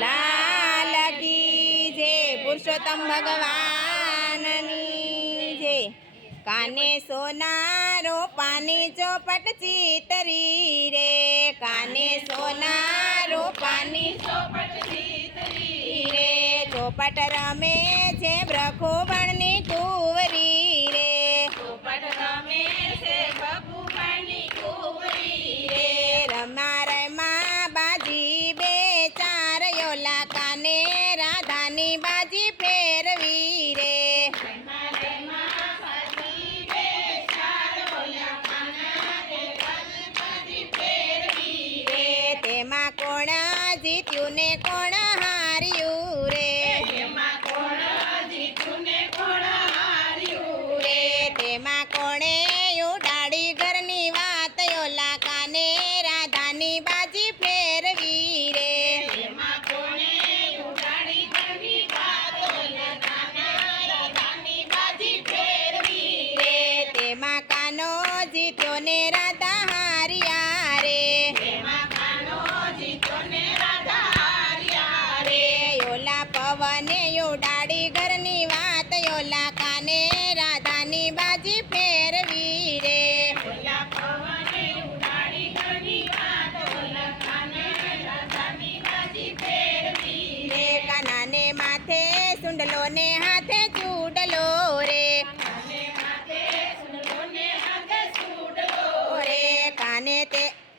લાલ કી જય પુરુષોત્તમ ભગવાનની જય। કાને સોનારો પાની ચોપટ ચિતરી રે, કાને સોનારો પાની ચોપટ ચિતરી રે, ચોપટ રમે છે બ્રહ્મોબણની કુંવરી રે, ચોપટ રમે છે બ્રહ્મોબણની કુંવરી રે, રમા રમા બાજી બે ચાર યોલા, કાને રાધાની બાજી ફેરવી રે, તેમાં કોણ જીત્યું ને કોણ હાર્યું રે, તેમાં કોણ જીત્યું ને કોણ હાર્યું રે, તેમાં કોણે ઉડાડી ઘરની વાત યોલા, કાને રાધાની બાજી ફેરવી રે, તેમાં કોણે ઉડાડી ઘરની વાત યોલા, કાને રાધાની બાજી ફેરવી રે, તેમાં કાનો જીત્યો ને રાધા હાર્યા રે, પવને ઉડાડી ઘરની વાત યોલા, કાને રાધાની બાજી ફેરવી રે, પવને ઉડાડી ઘરની વાત યોલા, કાને રાધાની બાજી ફેરવી રે, કાનાને માથે સુંડલો ને હાથે ચૂડલો રે, કાને માથે સુંડલો ને હાથે ચૂડલો રે,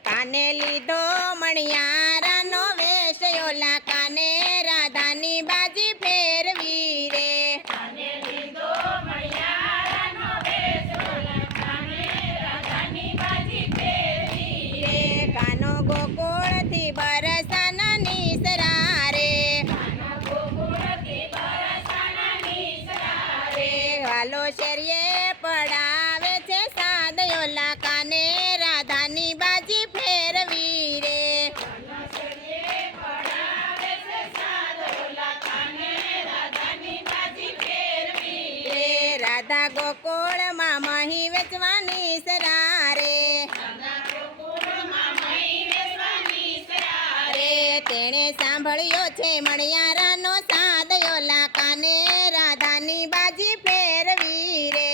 કાને લીધો મણિયારાનો વેશ યોલા, કાને રાધાની બાજી ફેરવી રે, કાને લીધો મણિયારાનો વેશ યોલા, કાને રાધાની બાજી ફેરવી રે, કાનો ગોકુળથી બરસાના નિસરા રે, કાનો ગોકુળથી બરસાના નિસરા રે, વાલો શેરીએ પડાવે છે સાદ યોલા, કાને રાધાની બાજી ફેરવી રે, રાધા ગોકુળમાં મહી વેચવાની સરા રે, તેણે સાંભળ્યો છે મણિયારાનો સાદ યોલા, કાને રાધાની બાજી ફેરવી રે,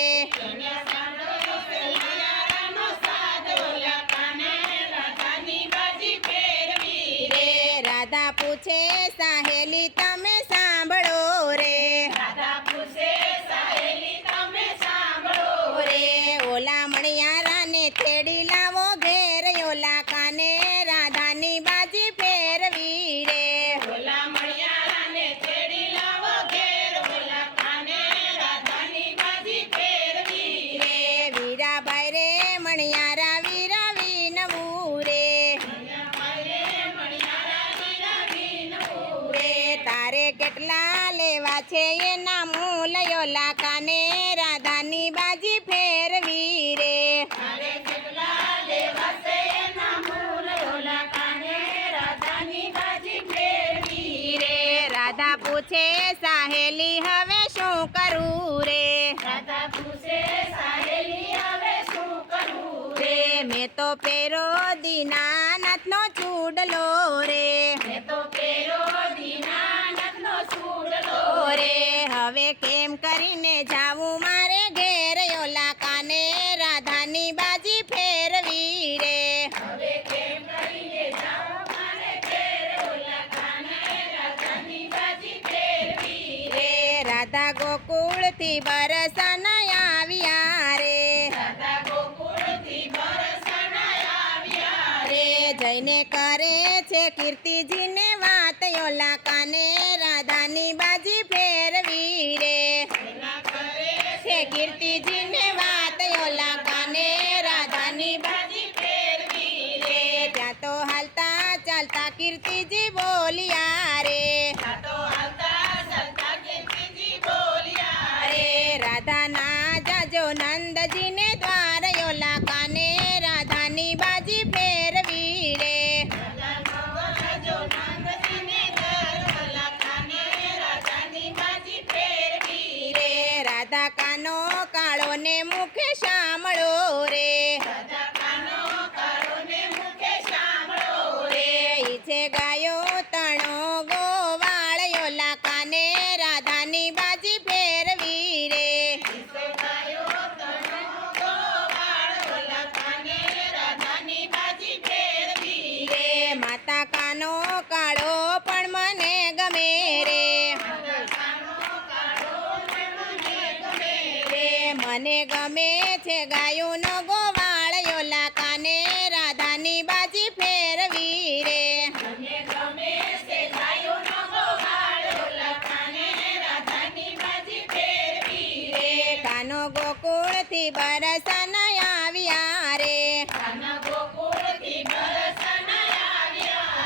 રાધા પૂછે સાહેલી તમે સાંભળો રે, રાધા પૂછે સાહેલી તમે સાંભળો રે, ઓલા મણિયારાને તેડી લાવો ઘેર યોલા, કાને રાધાની બાજી ફેરવી રે, ઓલા મણિયારાને તેડી લાવો ઘેર ઓલા, કાને રાધાની બાજી ફેરવી રે, વીરાભાઈ રે મણિયારા વીરા વિનવું રે, તારે કેટલા લેવા છે એના મૂલ યોલા, કાને રાધાની બાજી ફેરવી રે, તારે કેટલા લેવા છે એના મૂલ યોલા, કાને રાધાની બાજી ફેરવી રે, રાધા પૂછે સાહેલી હવે શું કરું રે, રાધા પૂછે સાહેલી હવે શું કરું રે, મેં તો પેરો દીનાનાથનો ચૂડલો રે, મેં તો પેરો દીનાનાથનો ચૂડલો રે, હવે કેમ કરીને જાવું મારે ઘેર યોલા, કાને રાધાની બાજી ફેરવી રે, હવે કેમ કરીને જાવું મારે ઘેર યોલા, કાને રાધાની બાજી ફેરવી રે, રાધા ગોકુળથી બરસાના આવ્યા રે, રાધા ગોકુળથી બરસાના આવ્યા રે, જઈને કરે છે કીર્તિજીને વાત યોલા, કાને રાધાની બાજી ફેરવી રે, છે કીર્તિજીને વાત યોલા, કાને રાધાની બાજી ફેરવી રે, ત્યાં તો હાલતા ચાલતા કીર્તિજી બોલ્યા રે, ત્યાં તો હાલતા ચાલતા કીર્તિજી બોલ્યા રે, રાધા ના જાજો નંદજીને દ્વાર યોલા, કાને રાધાની બાજી ફેરવી રે, રાધા કાનો કાળો ને મુખે સાંભળો રે, રાધા કાનો કાળો ને મુખે સાંભળો રે, ઈ છે ગાયો તણો ગો બરસન આવ્યા રે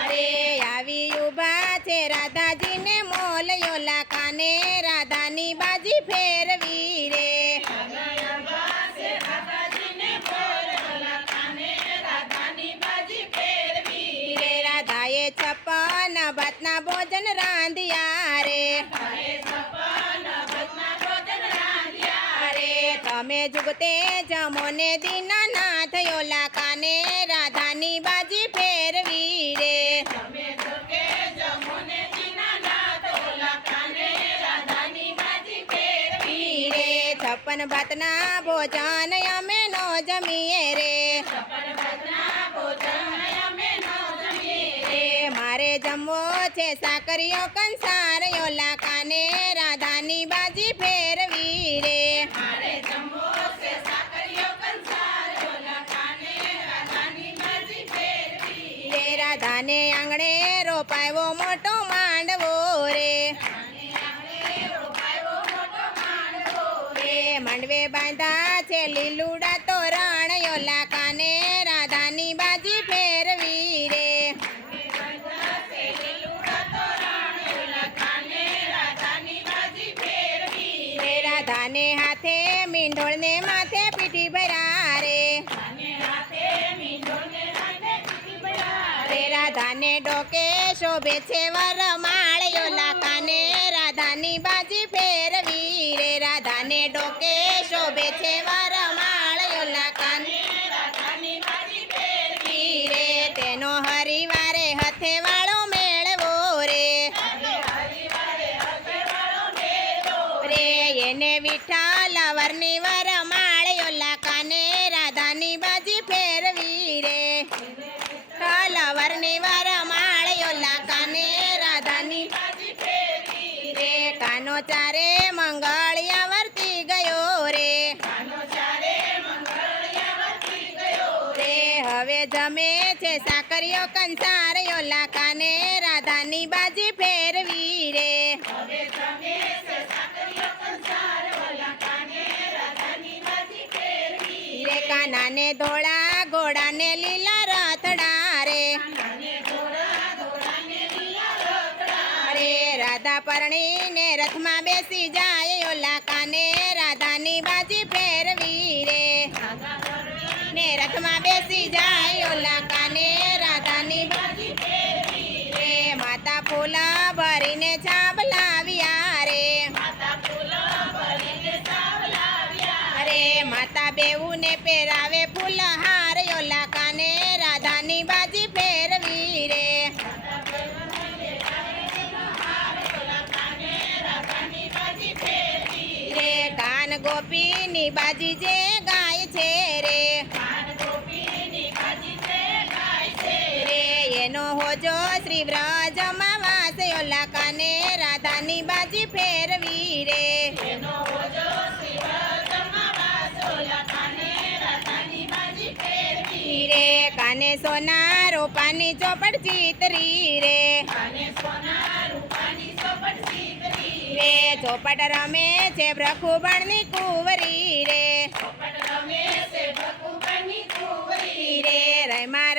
રે આવી ઉભા છે રાધાજીને મોલયો લાકાને રાધાની બાજી ફેરવી રે રે રાધાએ 56 ભાતના ભોજન રાંધ્યા રે રે તમે જુગતે જમો ને દીનાનાથ યોલા કાને રાધાની બાજી ફેરવી રે રે 56 ભાતના ભોજન અમે નો જમીએ રે રે મારે જમવો છે સાકરિયો કંસાર યોલા કાને રાધાની બાજી ફેરવી રે રે રાધાને આંગણે રોપાયો મોટો માંડવો રે રે માંડવે બાંધા છે લીલુડા તોરણ યોલા કાને રાધાની બાજી ફેરવી રે રે રાધાને હાથે મીંઢોળ ને માથે પીઠી ભરા રે રે રાધાને ડોકે શોભે છે વરમાળ યોલા કાને રાધાની બાજી ફેરવી રે રાધાને ડોકે શોભે છે વરમાળ યોલા કાને રે તેનો હરિવારે હથે વાળો મેળવો રે રે એને વિઠ્ઠલ વરની વરમાળ યોલા કાને રાધાની બાજી ફેરવી રે વરની વરમાળ યોલા કાને રાધાની રે કાનો ચારે મંગળિયા વર્તી ગયો રે રે હવે જમે છે સાકરિયો કંસાર યોલા કાને રાધાની બાજી ફેરવી રે રે કાનાને ધોળા ઘોડાને લીલા રથડા રે રે રાધા પરણીને રથમાં બેસી જાય યોલા કાને રાધાની બાજી ફેરવી રે ને રથમાં બેસી જાય યોલા કાને રાધાની બાજી ફેરવી રે માતા ફૂલ ભરીને છાબલાવ્યા રે રે માતા બેઉને પહેરાવે ફૂલહાર યોલા કાને રાધાની બાજી ફેરવી રે રે કાન ગોપીની બાજી જે ગાય છે રે રે એનો હોજો શ્રી વ્રજમાં વાસ યોલા કાને રાધાની બાજી ફેરવી રે રે કાને સોના રૂપાની ચોપડ ચિતરી રે રે ચોપટ રમે છે ભ્રખુબણની કુંવરી રે રે રમા